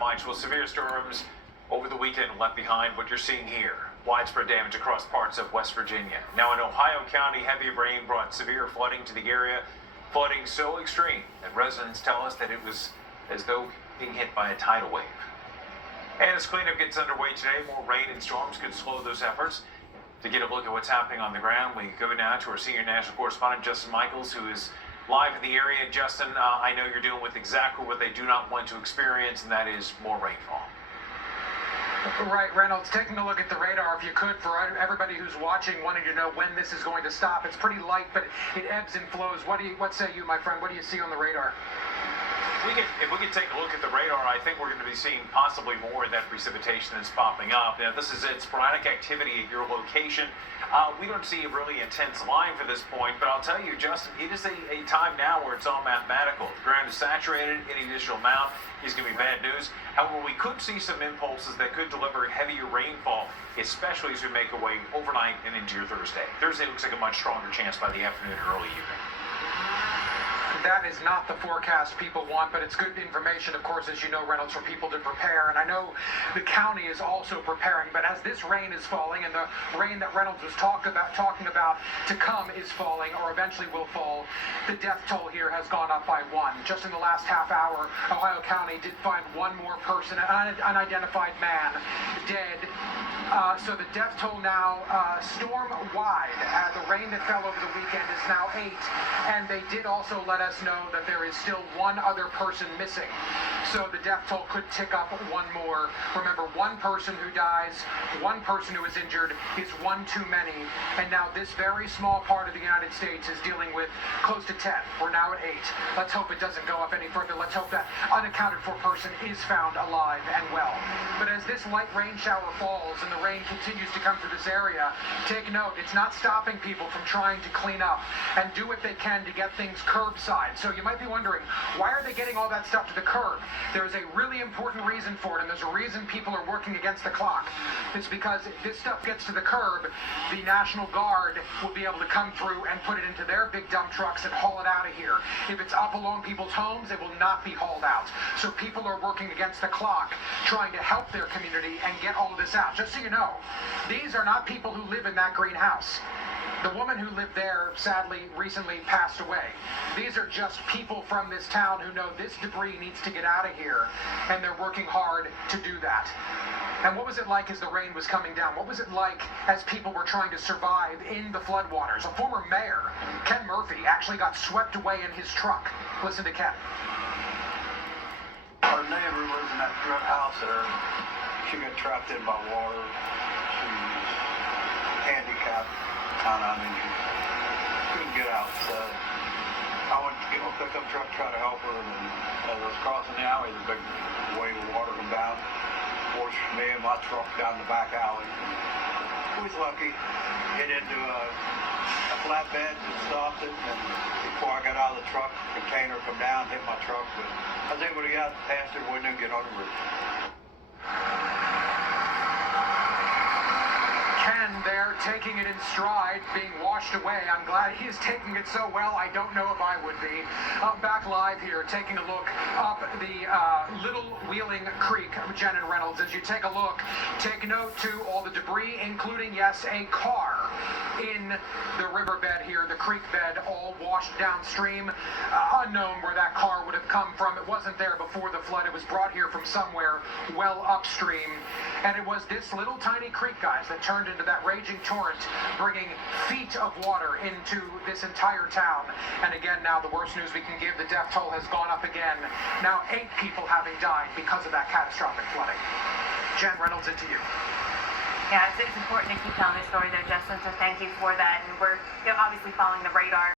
much. Well, severe storms over the weekend left behind what you're seeing here. Widespread damage across parts of West Virginia. Now in Ohio County, heavy rain brought severe flooding to the area. Flooding so extreme that residents tell us that it was as though being hit by a tidal wave. And as cleanup gets underway today, more rain and storms could slow those efforts. To get a look at what's happening on the ground, we go now to our senior national correspondent, Justin Michaels, who is live in the area. Justin, I know you're dealing with exactly what they do not want to experience, and that is more rainfall. Right, Reynolds, taking a look at the radar, if you could, for everybody who's watching, wanting to know when this is going to stop. It's pretty light, but it ebbs and flows. What say you, my friend? What do you see on the radar? If we could take a look at the radar, I think we're going to be seeing possibly more of that precipitation that's popping up. Now, this is sporadic activity at your location. We don't see a really intense line for this point, but I'll tell you, Justin, it is a time now where it's all mathematical. The ground is saturated. Any additional amount is going to be bad news. However, we could see some impulses that could deliver heavier rainfall, especially as we make our way overnight and into your Thursday. Thursday looks like a much stronger chance by the afternoon and early evening. That is not the forecast people want, but it's good information, of course, as you know, Reynolds, for people to prepare. And I know the county is also preparing, but as this rain is falling, and the rain that Reynolds was talking about to come is falling, or eventually will fall, the death toll here has gone up by 1. Just in the last half hour, Ohio County did find one more person, an unidentified man, dead. So the death toll now storm-wide. The rain that fell over the weekend is now 8, and they did also let us know that there is still one other person missing. So the death toll could tick up one more. Remember, one person who dies, one person who is injured is one too many. And now this very small part of the United States is dealing with close to 10. We're now at 8. Let's hope it doesn't go up any further. Let's hope that unaccounted for person is found alive and well. But as this light rain shower falls and the rain continues to come through this area, take note, it's not stopping people from trying to clean up and do what they can to get things curbside. So you might be wondering, why are they getting all that stuff to the curb? There's a really important reason for it, and there's a reason people are working against the clock. It's because if this stuff gets to the curb, the National Guard will be able to come through and put it into their big dump trucks and haul it out of here. If it's up along people's homes, it will not be hauled out. So people are working against the clock, trying to help their community and get all of this out. Just so you know, these are not people who live in that greenhouse. The woman who lived there, sadly, recently passed away. These are just people from this town who know this debris needs to get out of here, and they're working hard to do that. And what was it like as the rain was coming down? What was it like as people were trying to survive in the floodwaters? A former mayor, Ken Murphy, actually got swept away in his truck. Listen to Ken. Our neighbor lives in that house there. She got trapped in by water. She's handicapped. I mean, she couldn't get out, so I went to get my pickup truck, try to help her, and as I was crossing the alley, the big wave of water come down, forced me and my truck down the back alley. We was lucky, hit into a flatbed and stopped it, and before I got out of the truck, the container come down, hit my truck, but I was able to get out past the window and get on the roof. There, taking it in stride, being washed away. I'm glad he is taking it so well. I don't know if I would be. Back live here, taking a look up the Little Wheeling Creek, Jen and Reynolds. As you take a look, take note to all the debris, including, yes, a car in the riverbed here, the creek bed, all washed downstream. Unknown where that car would have come from. It wasn't there before the flood. It was brought here from somewhere well upstream. And it was this little tiny creek, guys, that turned into that raging torrent, bringing feet of water into this entire town. And again, now the worst news we can give, the death toll has gone up again. Now 8 people having died because of that catastrophic flooding. Jen, Reynolds, into you. Yeah, it's important to keep telling this story there, Justin, so thank you for that. And we're obviously following the radar.